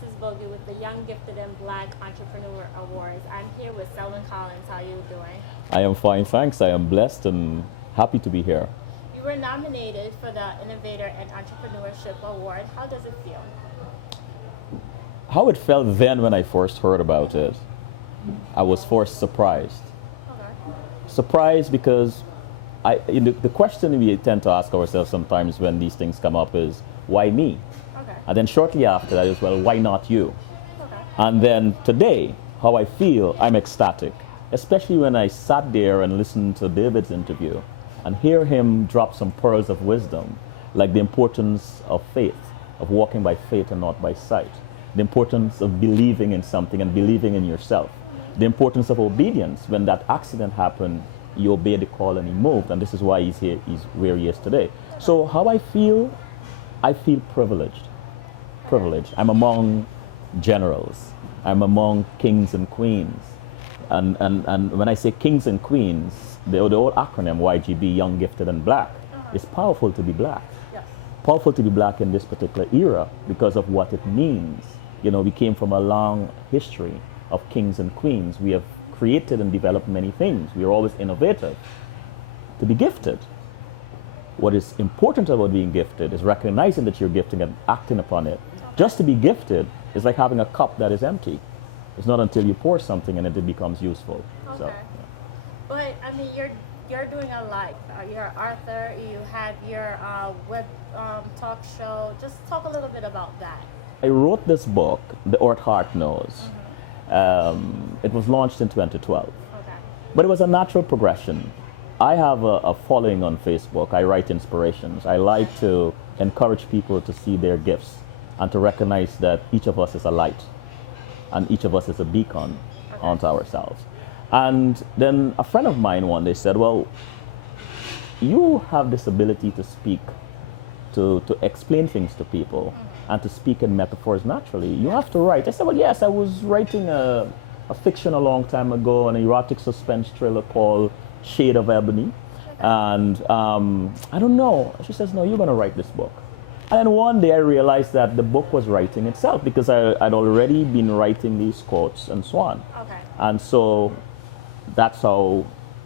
this is Bogey with the Young Gifted and Black Entrepreneur Awards. I'm here with Selwyn. How are you doing? I am fine, thanks. I am blessed and happy to be here. You were nominated for the Innovator and Entrepreneurship Award. How does it feel? How it felt then when I first heard about it, I was first surprised. Okay. Surprised because the question we tend to ask ourselves sometimes when these things come up is, why me? Okay. And then shortly after that is, well, why not you? Okay. And then today, how I feel, I'm ecstatic, especially when I sat there and listened to David's interview and hear him drop some pearls of wisdom, like the importance of faith, of walking by faith and not by sight, the importance of believing in something and believing in yourself, the importance of obedience. When that accident happened, you obeyed the call and he moved, and this is why he's here, he's where he is today. So how I feel privileged. Privileged. I'm among generals. I'm among kings and queens. And when I say kings and queens, the old acronym YGB, Young, Gifted, and Black, is powerful to be black. Yes. Powerful to be black in this particular era because of what it means. You know, we came from a long history of kings and queens. We have created and developed many things. We are always innovative. To be gifted, what is important about being gifted is recognizing that you're gifted and acting upon it. Just to be gifted is like having a cup that is empty. It's not until you pour something and it becomes useful. Okay. So, yeah. But I mean, you're doing a lot. You're an author. You have your web talk show. Just talk a little bit about that. I wrote this book, The Earth Heart Knows. It was launched in 2012. Okay. But it was a natural progression. I have a following on Facebook. I write inspirations. I like to encourage people to see their gifts and to recognize that each of us is a light and each of us is a beacon onto ourselves. And then a friend of mine one day said, well, you have this ability to speak, to explain things to people and to speak in metaphors naturally. You have to write. I said, well, yes, I was writing a fiction a long time ago, an erotic suspense thriller called Shade of Ebony. And I don't know. She says, no, you're going to write this book. And then one day I realized that the book was writing itself because I'd already been writing these quotes and so on. Okay. And so that's how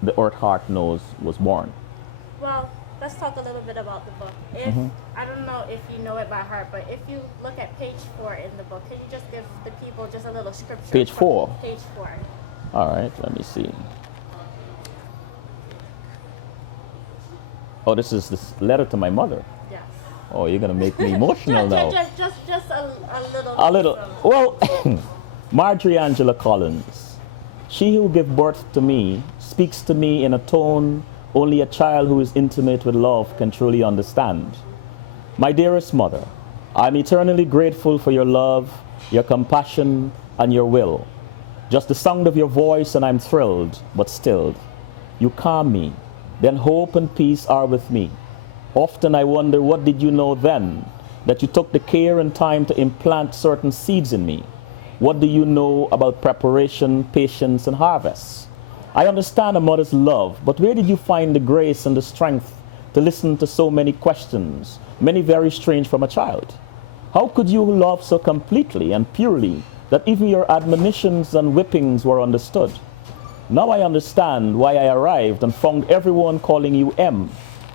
The Earth Heart Knows was born. Well, let's talk a little bit about the book. I don't know if you know it by heart, but if you look at page 4 in the book, can you just give the people just a little scripture? Page 4? Page 4. All right, let me see. Oh, this is this letter to my mother. Yes. Oh, you're going to make me emotional now. Just a little. A little. Well, Marjorie Angela Collins. She who gave birth to me speaks to me in a tone only a child who is intimate with love can truly understand. My dearest mother, I'm eternally grateful for your love, your compassion, and your will. Just the sound of your voice and I'm thrilled, but stilled. You calm me, then hope and peace are with me. Often I wonder, what did you know then, that you took the care and time to implant certain seeds in me? What do you know about preparation, patience, and harvest? I understand a mother's love, but where did you find the grace and the strength to listen to so many questions, many very strange from a child? How could you love so completely and purely that even your admonitions and whippings were understood? Now I understand why I arrived and found everyone calling you M.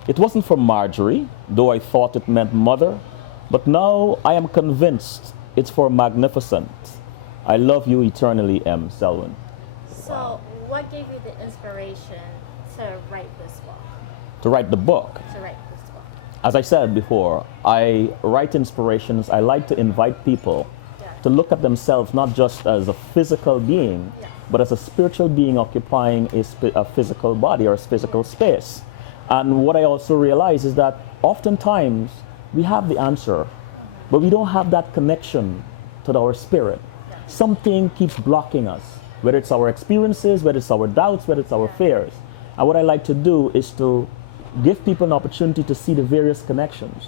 It wasn't for Marjorie, though I thought it meant mother, but now I am convinced it's for magnificent. I love you eternally, M. Selwyn. So, what gave you the inspiration to write this book? To write the book? To write this book. As I said before, I write inspirations. I like to invite people to look at themselves not just as a physical being, but as a spiritual being occupying a physical body or a physical space. And what I also realize is that oftentimes we have the answer, but we don't have that connection to our spirit. Something keeps blocking us, whether it's our experiences, whether it's our doubts, whether it's our fears. And what I like to do is to give people an opportunity to see the various connections.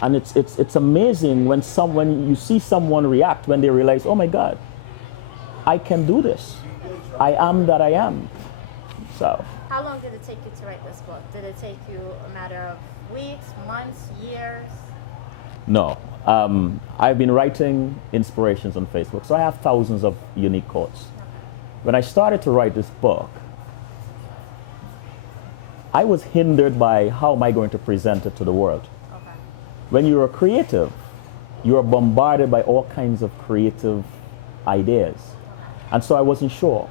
And it's amazing when you see someone react when they realize, oh my God, I can do this. I am that I am. So. How long did it take you to write this book? Did it take you a matter of weeks, months, years? No, I've been writing inspirations on Facebook, so I have thousands of unique quotes. When I started to write this book, I was hindered by how am I going to present it to the world. Okay. When you're a creative, you're bombarded by all kinds of creative ideas. And so I wasn't sure.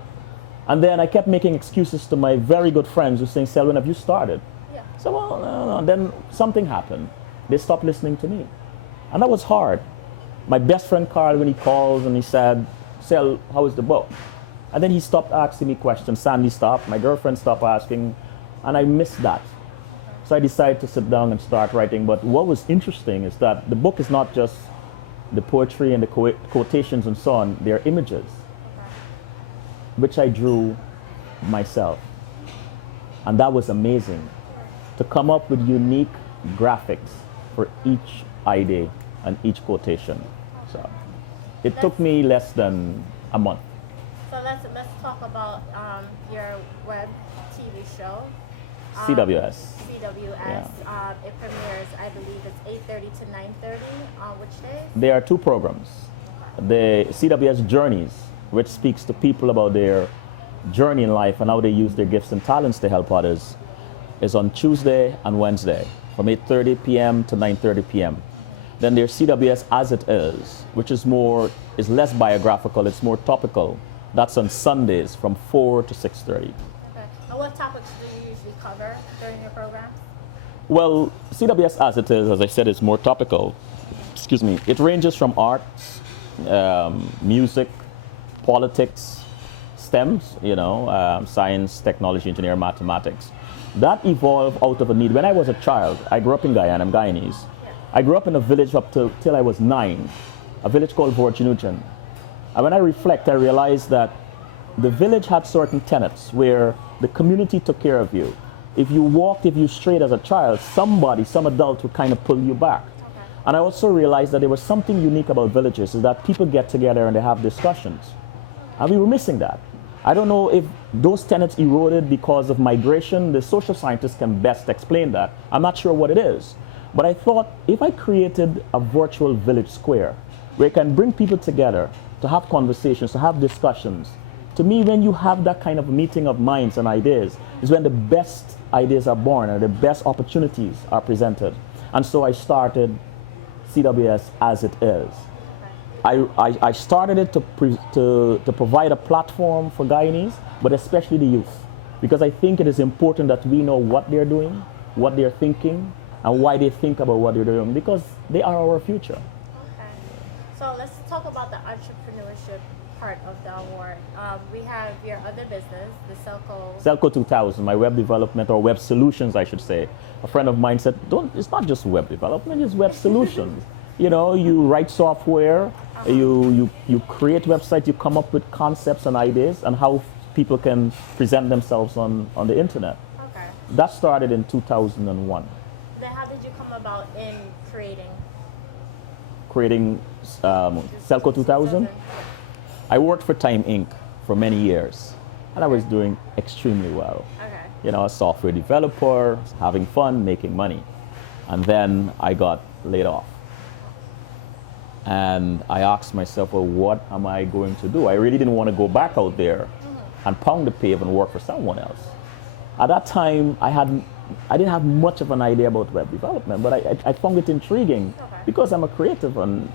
And then I kept making excuses to my very good friends who saying, Selwyn, have you started? Yeah. So, well, no. Then something happened. They stopped listening to me. And that was hard. My best friend Carl, when he calls and he said, Sel, how is the book? And then he stopped asking me questions. Sandy stopped. My girlfriend stopped asking. And I missed that. So I decided to sit down and start writing. But what was interesting is that the book is not just the poetry and the quotations and so on. They're images, which I drew myself. And that was amazing. To come up with unique graphics for each idea and each quotation. So it took me less than a month. So let's talk about your web TV show. CWS. CWS. It premieres, I believe it's 8:30 to 9:30 on which day? There are two programs. The CWS Journeys, which speaks to people about their journey in life and how they use their gifts and talents to help others, is on Tuesday and Wednesday from 8:30 p.m. to 9:30 p.m. Then there's CWS As It Is, which is less biographical, it's more topical. That's on Sundays from 4 to 6:30. Okay. And what topics do you usually cover during your program? Well, CWS As It Is, as I said, is more topical. Excuse me. It ranges from arts, music, politics, STEMs, science, technology, engineering, mathematics. That evolved out of a need. When I was a child, I grew up in Guyana, I'm Guyanese. Yeah. I grew up in a village till I was 9, a village called Vorchinuchan. And when I reflect, I realized that the village had certain tenets where the community took care of you. If you strayed as a child, some adult would kind of pull you back. Okay. And I also realized that there was something unique about villages, is that people get together and they have discussions. And we were missing that. I don't know if those tenets eroded because of migration. The social scientists can best explain that. I'm not sure what it is. But I thought if I created a virtual village square where I can bring people together to have conversations, to have discussions, to me, when you have that kind of meeting of minds and ideas, is when the best ideas are born and the best opportunities are presented. And so I started CWS As It Is. I started it to provide a platform for Guyanese, but especially the youth, because I think it is important that we know what they're doing, what they're thinking, and why they think about what they're doing, because they are our future. Okay. So let's talk about the entrepreneurship part of the award. We have your other business, the Selco 2000, my web development, or web solutions, I should say. A friend of mine said, it's not just web development, it's web solutions. You write software, you create websites, you come up with concepts and ideas and how people can present themselves on the internet. Okay. That started in 2001. Then how did you come about in Creating Selco 2000? I worked for Time Inc. for many years, and I was doing extremely well. Okay. A software developer, having fun, making money. And then I got laid off. And I asked myself, well, what am I going to do? I really didn't want to go back out there and pound the pave and work for someone else. At that time, I didn't have much of an idea about web development, but I found it intriguing because I'm a creative and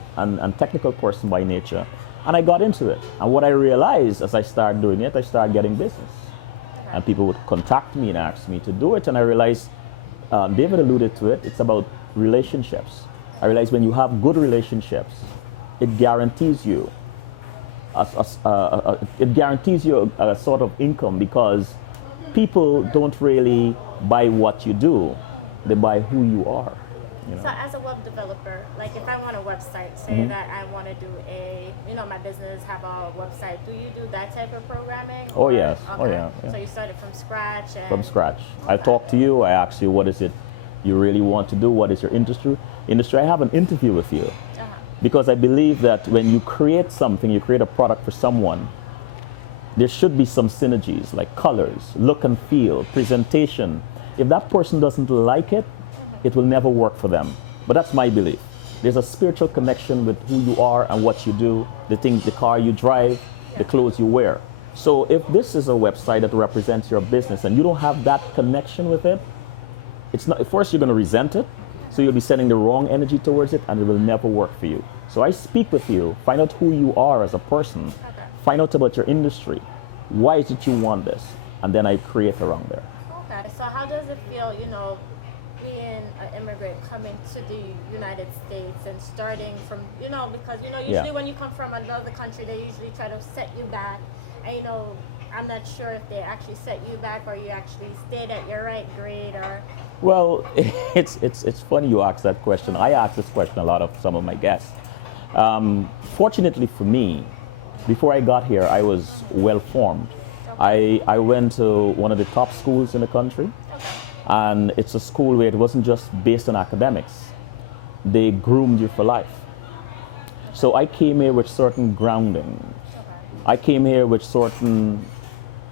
technical person by nature. And I got into it. And what I realized as I started doing it, I started getting business. And people would contact me and ask me to do it. And I realized, David alluded to it, it's about relationships. I realized when you have good relationships, it guarantees you a sort of income, because people don't really buy what you do, they buy who you are. So as a web developer, like if I want a website, say that I want to do my business have a website, do you do that type of programming? Oh yes, okay. Oh yeah. So you started from scratch? From scratch. I talk to you, I ask you what is it you really want to do, what is your industry. I have an interview with you. Because I believe that when you create something, you create a product for someone, there should be some synergies like colors, look and feel, presentation. If that person doesn't like it, it will never work for them. But that's my belief. There's a spiritual connection with who you are and what you do, the things, the car you drive, the clothes you wear. So if this is a website that represents your business and you don't have that connection with it, it's not, first you're going to resent it, so you'll be sending the wrong energy towards it and it will never work for you. So I speak with you, find out who you are as a person, find out about your industry, why is it you want this, and then I create around there. Okay, so how does it feel, being an immigrant coming to the United States and starting from, because, usually when you come from another country, they usually try to set you back. And, I'm not sure if they actually set you back or you actually stayed at your right grade or... Well, it's funny you ask that question. I ask this question a lot of some of my guests. Fortunately for me, before I got here, I was well formed. Okay. I went to one of the top schools in the country. Okay. And it's a school where it wasn't just based on academics. They groomed you for life. So I came here with certain grounding. Okay. I came here with certain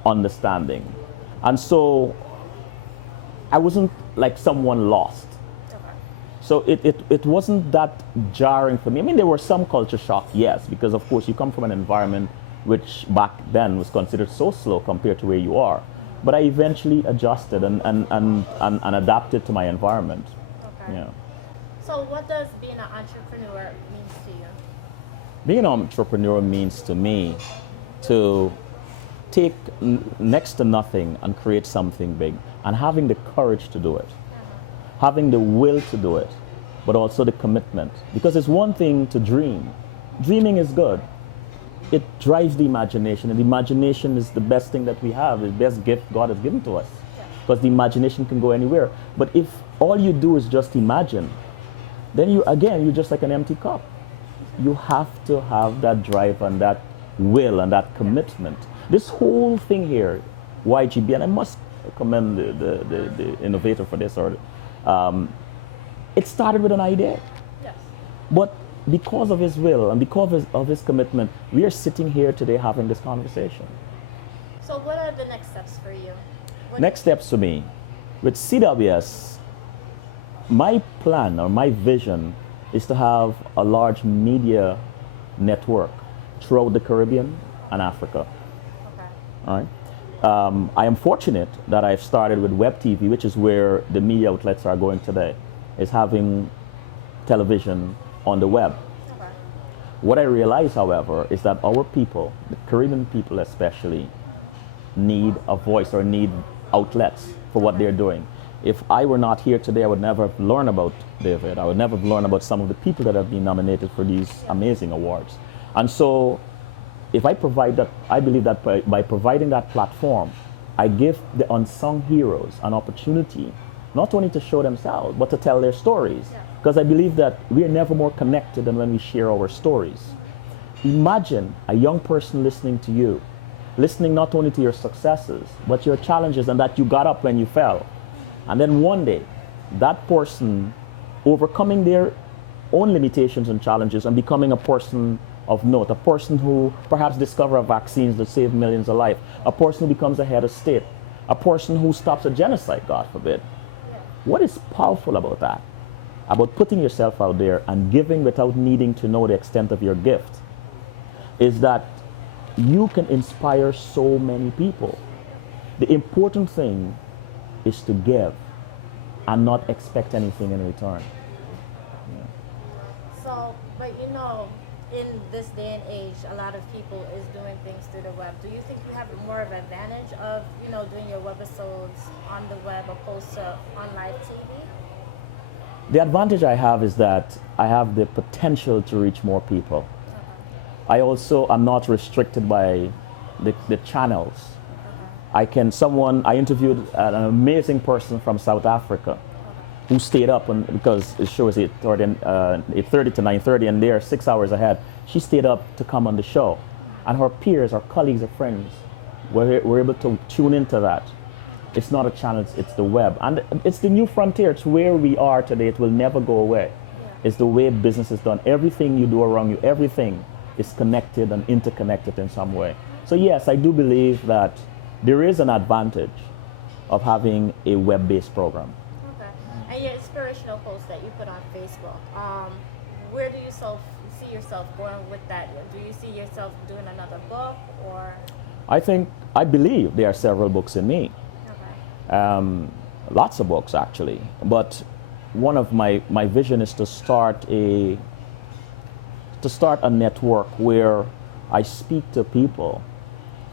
understanding. And so I wasn't like someone lost. Okay. So it wasn't that jarring for me. I mean, there were some culture shock, yes, because of course you come from an environment which back then was considered so slow compared to where you are. But I eventually adjusted and adapted to my environment. Okay. Yeah. So what does being an entrepreneur mean to you? Being an entrepreneur means to me to take next to nothing and create something big, and having the courage to do it, having the will to do it, but also the commitment. Because it's one thing to dream. Dreaming is good. It drives the imagination, and the imagination is the best thing that we have, the best gift God has given to us. Because the imagination can go anywhere. But if all you do is just imagine, then you're just like an empty cup. You have to have that drive and that will and that commitment. This whole thing here, YGB, and I must commend the innovator for this, it started with an idea. Yes. But because of his will and because of his commitment, we are sitting here today having this conversation. So what are the next steps for you? Next steps for me, with CWS, my plan or my vision is to have a large media network throughout the Caribbean and Africa. Okay. All right. I am fortunate that I've started with WebTV, which is where the media outlets are going today, is having television on the web. Okay. What I realize, however, is that our people, the Caribbean people especially, need a voice or need outlets for what they're doing. If I were not here today, I would never have learned about David. I would never have learned about some of the people that have been nominated for these amazing awards. And so, if I provide that, I believe that by providing that platform, I give the unsung heroes an opportunity not only to show themselves, but to tell their stories. Because I believe that we are never more connected than when we share our stories. Imagine a young person listening to you, listening not only to your successes, but your challenges and that you got up when you fell. And then one day, that person overcoming their own limitations and challenges and becoming a person of note, a person who perhaps discovers vaccines that save millions of lives, a person who becomes a head of state, a person who stops a genocide, God forbid. What is powerful about that? About putting yourself out there and giving without needing to know the extent of your gift, is that you can inspire so many people. The important thing is to give and not expect anything in return. So, but in this day and age, a lot of people is doing things through the web. Do you think you have more of an advantage of, doing your webisodes on the web opposed to on live TV? The advantage I have is that I have the potential to reach more people. I also am not restricted by the channels. I interviewed an amazing person from South Africa who stayed up because the show is 8:30 to 9:30 and they're 6 hours ahead. She stayed up to come on the show. And her peers, her colleagues, her friends were able to tune into that. It's not a channel, it's the web. And it's the new frontier. It's where we are today. It will never go away. It's the way business is done. Everything you do around you, everything is connected and interconnected in some way. So yes, I do believe that there is an advantage of having a web-based program. Okay. And your inspirational post that you put on Facebook, where do you see yourself going with that? Do you see yourself doing another book or? I believe there are several books in me. Okay. Lots of books actually, but one of my vision is to start a network where I speak to people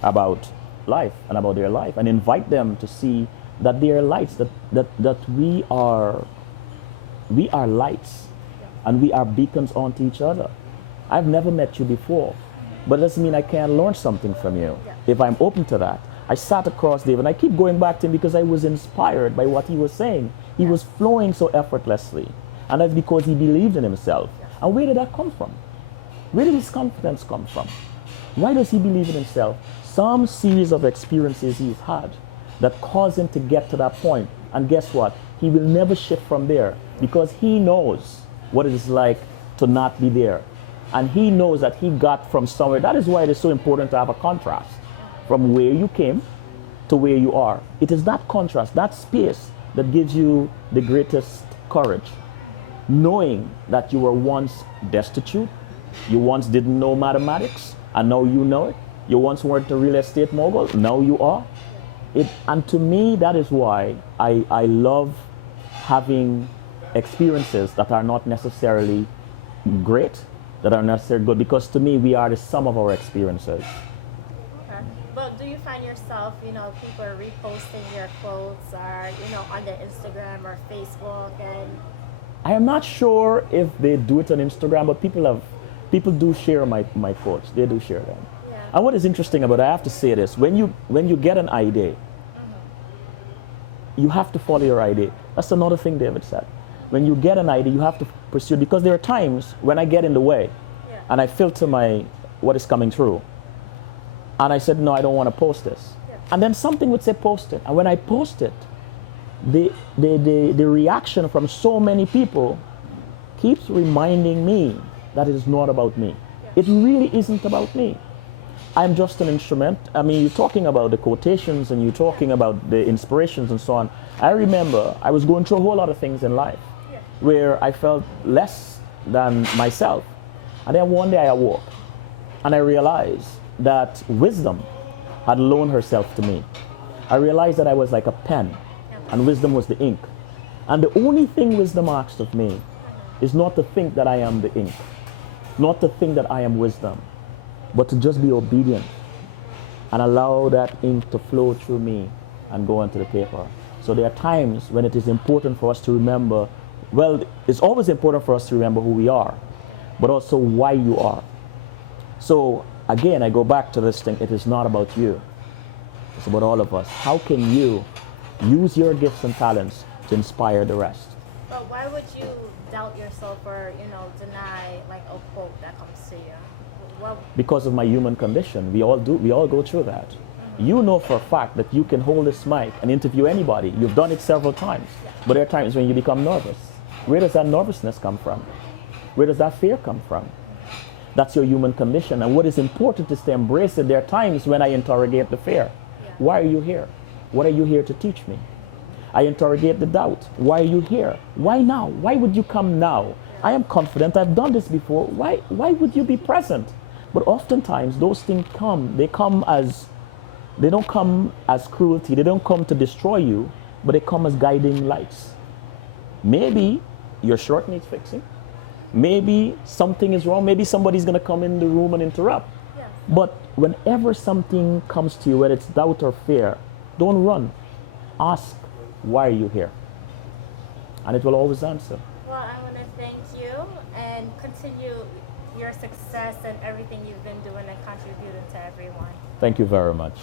about life and about their life and invite them to see that they are lights, that we are lights and we are beacons onto each other. I've never met you before, but it doesn't mean I can't learn something from you if I'm open to that. I sat across Dave and I keep going back to him because I was inspired by what he was saying. He was flowing so effortlessly, and that's because he believed in himself. And where did that come from? Where did his confidence come from? Why does he believe in himself? Some series of experiences he's had that caused him to get to that point. And guess what? He will never shift from there because he knows what it is like to not be there. And he knows that he got from somewhere. That is why it is so important to have a contrast from where you came to where you are. It is that contrast, that space that gives you the greatest courage. Knowing that you were once destitute, you once didn't know mathematics, and now you know it. You once weren't a real estate mogul, now you are. And to me, that is why I love having experiences that are not necessarily great, that are necessarily good, because to me, we are the sum of our experiences. Okay. But do you find yourself, people are reposting your quotes or, on their Instagram or Facebook and... I am not sure if they do it on Instagram, but people do share my quotes. They do share them. Yeah. And what is interesting about it, I have to say this, when you get an idea, you have to follow your idea. That's another thing David said. When you get an idea, you have to pursue it, because there are times when I get in the way and I filter what is coming through. And I said, no, I don't want to post this. Yeah. And then something would say post it. And when I post it, the reaction from so many people keeps reminding me that it is not about me. Yeah. It really isn't about me. I'm just an instrument. I mean, you're talking about the quotations and you're talking about the inspirations and so on. I remember I was going through a whole lot of things in life where I felt less than myself. And then one day I awoke and I realized that wisdom had loaned herself to me. I realized that I was like a pen and wisdom was the ink. And the only thing wisdom asks of me is not to think that I am the ink, not to think that I am wisdom, but to just be obedient and allow that ink to flow through me and go onto the paper. So there are times when it is important for us to remember, well, it's always important for us to remember who we are, but also why you are. So again, I go back to this thing, it is not about you. It's about all of us. How can you use your gifts and talents to inspire the rest? But why would you doubt yourself or, deny like a quote that comes to you? Because of my human condition. We all go through that. You know for a fact that you can hold this mic and interview anybody. You've done it several times. But there are times when you become nervous. Where does that nervousness come from? Where does that fear come from? That's your human condition. And what is important is to embrace it. There are times when I interrogate the fear. Why are you here? What are you here to teach me? I interrogate the doubt. Why are you here? Why now? Why would you come now? I am confident. I've done this before. Why would you be present? But oftentimes those things they don't come as cruelty. They don't come to destroy you, but they come as guiding lights. Maybe your shirt needs fixing. Maybe something is wrong. Maybe somebody's going to come in the room and interrupt. Yeah. But whenever something comes to you, whether it's doubt or fear, don't run. Ask, why are you here? And it will always answer. Well, I want to thank you and continue your success and everything you've been doing and contributing to everyone. Thank you very much.